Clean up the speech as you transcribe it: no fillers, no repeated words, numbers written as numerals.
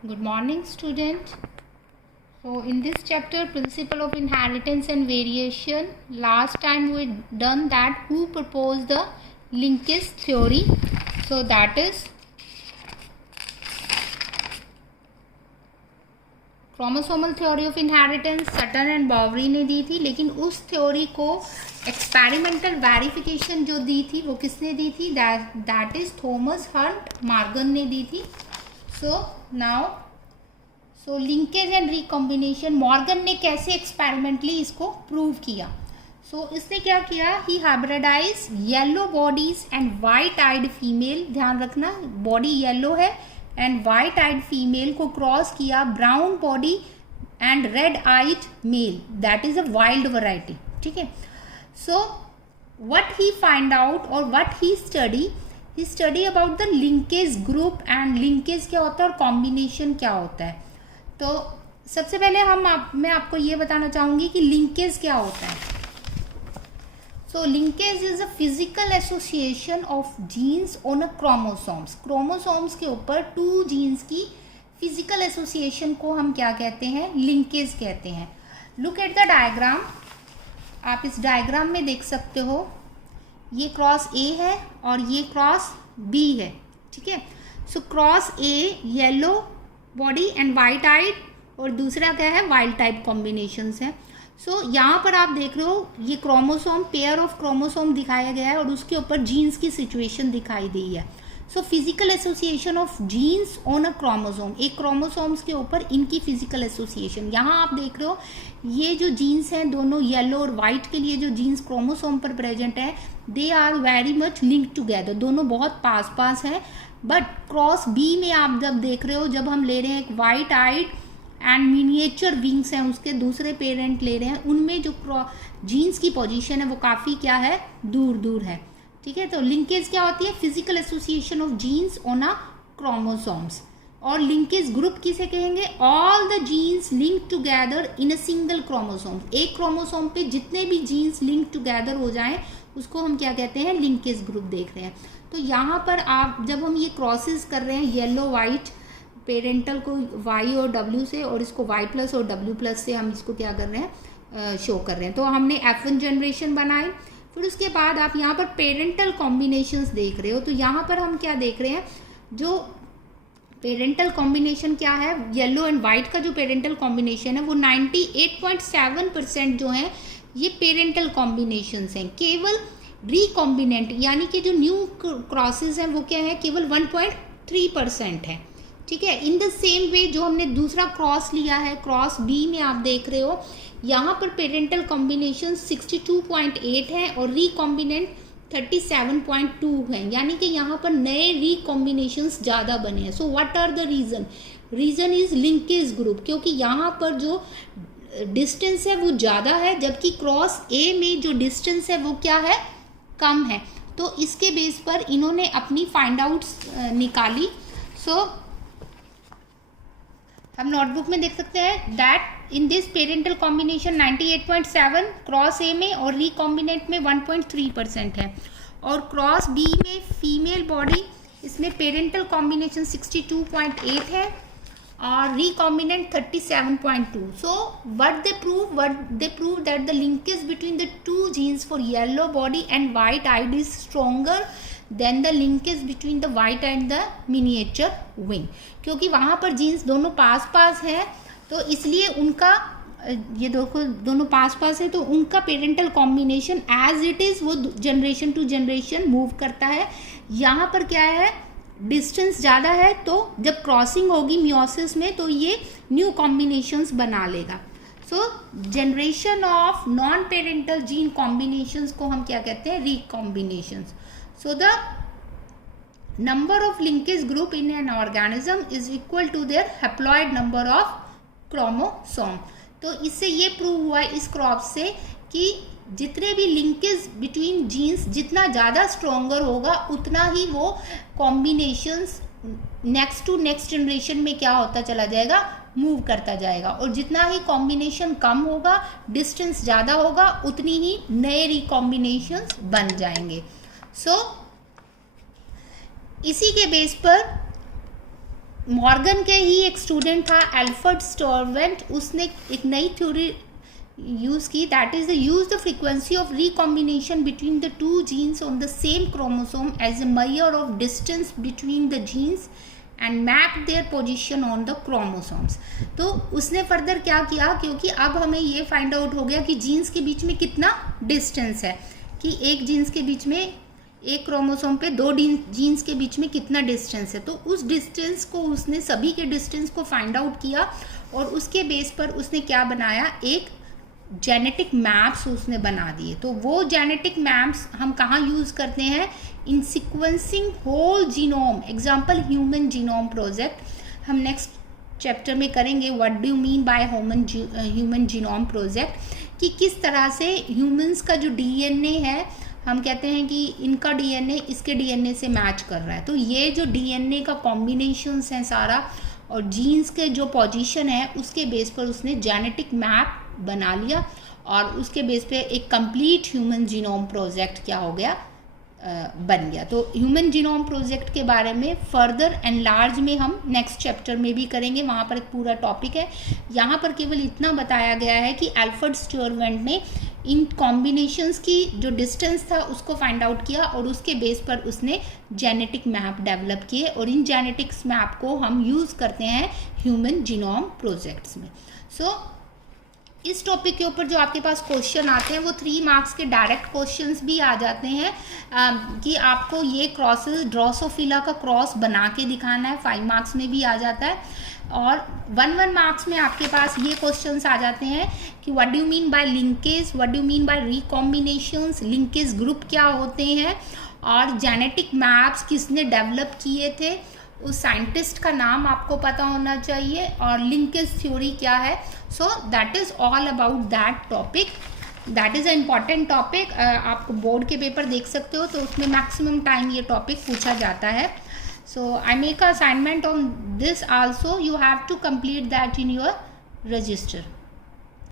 Good morning, student. So in this chapter, principle of inheritance and variation, last time we done that who proposed the linkage theory. So that is chromosomal theory of inheritance Sutton and Boveri ने दी थी, लेकिन उस theory को experimental verification जो दी थी वो किसने दी थी? That is Thomas Hunt Morgan ने दी थी. सो लिंकेज एंड रिकॉम्बिनेशन मॉर्गन ने कैसे एक्सपेरिमेंटली इसको प्रूव किया? सो इसने क्या किया? He hybridize yellow bodies and white eyed female, ध्यान रखना बॉडी येलो है एंड वाइट आइड फीमेल को क्रॉस किया brown body and red eyed male, that is a wild variety. ठीक है. So what he find out और what he study about the linkage group. And linkage क्या होता है और कॉम्बिनेशन क्या होता है. तो सबसे पहले मैं आपको ये बताना चाहूंगी कि लिंकेज क्या होता है. So linkage is a physical association of genes on a chromosomes. Chromosomes के ऊपर 2 genes की physical association को हम क्या कहते हैं? लिंकेज कहते हैं. Look at the diagram. आप इस डायग्राम में देख सकते हो ये क्रॉस A है और ये क्रॉस B है. ठीक है. So cross A yellow body and white eyed और दूसरा क्या है? वाइल्ड टाइप कॉम्बिनेशंस है. सो यहाँ पर आप देख रहे हो ये क्रोमोसोम, पेयर ऑफ क्रोमोसोम दिखाया गया है और उसके ऊपर जीन्स की सिचुएशन दिखाई दी है. So physical association of genes on a chromosome, एक क्रोमोसोम्स के ऊपर इनकी फिजिकल एसोसिएशन. यहाँ आप देख रहे हो ये जो जीन्स हैं दोनों येलो और वाइट के लिए जो जीन्स क्रोमोसोम पर प्रेजेंट है they are very much linked together, दोनों बहुत पास पास हैं. बट क्रॉस बी में आप जब देख रहे हो, जब हम ले रहे हैं एक white eyed and miniature wings हैं, उसके दूसरे पेरेंट ले रहे हैं, उनमें जो जीन्स की पोजीशन है वो काफ़ी क्या है? दूर दूर है. ठीक है. तो लिंकेज क्या होती है? Physical association of genes on a chromosomes. और लिंकेज ग्रुप किसे कहेंगे? All the genes link together in a single chromosome. एक क्रोमोसोम पे जितने भी जीन्स लिंक टुगेदर हो जाएं उसको हम क्या कहते हैं? लिंकेज ग्रुप देख रहे हैं. तो यहाँ पर आप जब हम ये क्रॉसेस कर रहे हैं येलो वाइट पेरेंटल को Y और W से और इसको Y प्लस और W प्लस से हम इसको क्या कर रहे हैं? शो कर रहे हैं. तो हमने F1 जनरेशन बनाए. फिर उसके बाद आप यहाँ पर पेरेंटल कॉम्बिनेशंस देख रहे हो. तो यहाँ पर हम क्या देख रहे हैं? जो पेरेंटल कॉम्बिनेशन क्या है? येलो एंड वाइट का जो पेरेंटल कॉम्बिनेशन है वो 98.7% जो है ये पेरेंटल कॉम्बिनेशंस हैं. केवल रिकॉम्बिनेंट यानी कि जो न्यू क्रॉसेस हैं वो क्या है? केवल 1.3% है. ठीक है. इन द सेम वे जो हमने दूसरा क्रॉस लिया है क्रॉस बी में आप देख रहे हो यहाँ पर पेरेंटल कॉम्बिनेशन 62.8 है और रिकॉम्बिनेंट 37.2 है, यानी कि यहाँ पर नए रिकॉम्बिनेशंस ज़्यादा बने हैं. So what are the reason is linkage group, क्योंकि यहाँ पर जो डिस्टेंस है वो ज़्यादा है जबकि क्रॉस ए में जो डिस्टेंस है वो क्या है? कम है. तो इसके बेस पर इन्होंने अपनी फाइंड आउट्स निकाली. सो हम नोटबुक में देख सकते हैं that in this parental combination 98.7 cross A में और रिकॉम्बिनेंट में 1.3% है. और क्रॉस बी में फीमेल बॉडी इसमें पेरेंटल कॉम्बिनेशन 62.8 है और recombinant 37.2. So what they prove that the linkage between the 2 genes for yellow body and white eyed is stronger than the linkage between the white and the miniature wing. क्योंकि वहाँ पर jeans दोनों पास पास हैं तो इसलिए उनका ये देखो दोनों पास पास है तो उनका parental combination as it is वो जनरेशन टू जनरेशन मूव करता है. यहाँ पर क्या है? डिस्टेंस ज़्यादा है तो जब क्रॉसिंग होगी मियोसिस में तो ये न्यू कॉम्बिनेशंस बना लेगा. सो generation of non parental gene combinations को हम क्या कहते हैं? रिकॉम्बिनेशंस. So the number of linkage group in an organism is equal to their haploid number of chromosome. तो इससे ये प्रूव हुआ इस क्रॉप से कि जितने भी लिंकेज बिटवीन जीन्स जितना ज़्यादा स्ट्रोंगर होगा उतना ही वो combinations next to next generation में क्या होता चला जाएगा? मूव करता जाएगा. और जितना ही कॉम्बिनेशन कम होगा डिस्टेंस ज़्यादा होगा उतनी ही नए रिकॉम्बिनेशंस बन जाएंगे. सो इसी के बेस पर मॉर्गन के ही एक स्टूडेंट था एल्फ्रेड स्टर्वेंट, उसने एक नई थ्योरी यूज की, that is the use the frequency of recombination between the two genes on the same chromosome as a measure of distance between the genes and map their position on the chromosomes. तो उसने further क्या किया, क्योंकि अब हमें ये find out हो गया कि जीन्स के बीच में कितना डिस्टेंस है, कि एक जीन्स के बीच में, एक क्रोमोसोम पे दो जीन्स के बीच में कितना डिस्टेंस है। तो उस डिस्टेंस को उसने, सभी के डिस्टेंस को फाइंड आउट किया और उसके बेस पर उसने क्या बनाया, एक जेनेटिक मैप्स उसने बना दिए। तो वो जेनेटिक मैप्स हम कहाँ यूज़ करते हैं, in sequencing whole genome, example human genome project. हम नेक्स्ट चैप्टर में करेंगे what do you mean by human genome project, कि किस तरह से ह्यूमंस का जो डीएनए है, हम कहते हैं कि इनका डीएनए इसके डीएनए से मैच कर रहा है। तो ये जो डीएनए का कॉम्बिनेशंस हैं सारा, और जीन्स के जो पोजीशन है उसके बेस पर उसने जेनेटिक मैप बना लिया, और उसके बेस पे एक कंप्लीट ह्यूमन जीनोम प्रोजेक्ट क्या हो गया, बन गया। तो ह्यूमन जीनोम प्रोजेक्ट के बारे में फर्दर एनलार्ज में हम नेक्स्ट चैप्टर में भी करेंगे, वहाँ पर एक पूरा टॉपिक है। यहाँ पर केवल इतना बताया गया है कि एल्फ्रेड स्टर्वेंट ने इन कॉम्बिनेशंस की जो डिस्टेंस था उसको फाइंड आउट किया, और उसके बेस पर उसने जेनेटिक मैप डेवलप किए, और इन जेनेटिक्स मैप को हम यूज़ करते हैं ह्यूमन जीनोम प्रोजेक्ट्स में। इस टॉपिक के ऊपर जो आपके पास क्वेश्चन आते हैं वो 3 मार्क्स के डायरेक्ट क्वेश्चंस भी आ जाते हैं, कि आपको ये क्रॉसेस, ड्रोसोफिला का क्रॉस बना के दिखाना है, 5 मार्क्स में भी आ जाता है। और 1 मार्क्स में आपके पास ये क्वेश्चंस आ जाते हैं कि what do you mean by linkage, what do you mean by recombinations, linkage group क्या होते हैं, और जेनेटिक मैप्स किसने डेवलप किए थे, उस साइंटिस्ट का नाम आपको पता होना चाहिए, और लिंकेज थ्योरी क्या है। So that is all about that topic, that is a important topic. आपको बोर्ड के पेपर देख सकते हो, तो उसमें मैक्सिमम टाइम ये टॉपिक पूछा जाता है। So I make a assignment on this also, you have to complete that in your register.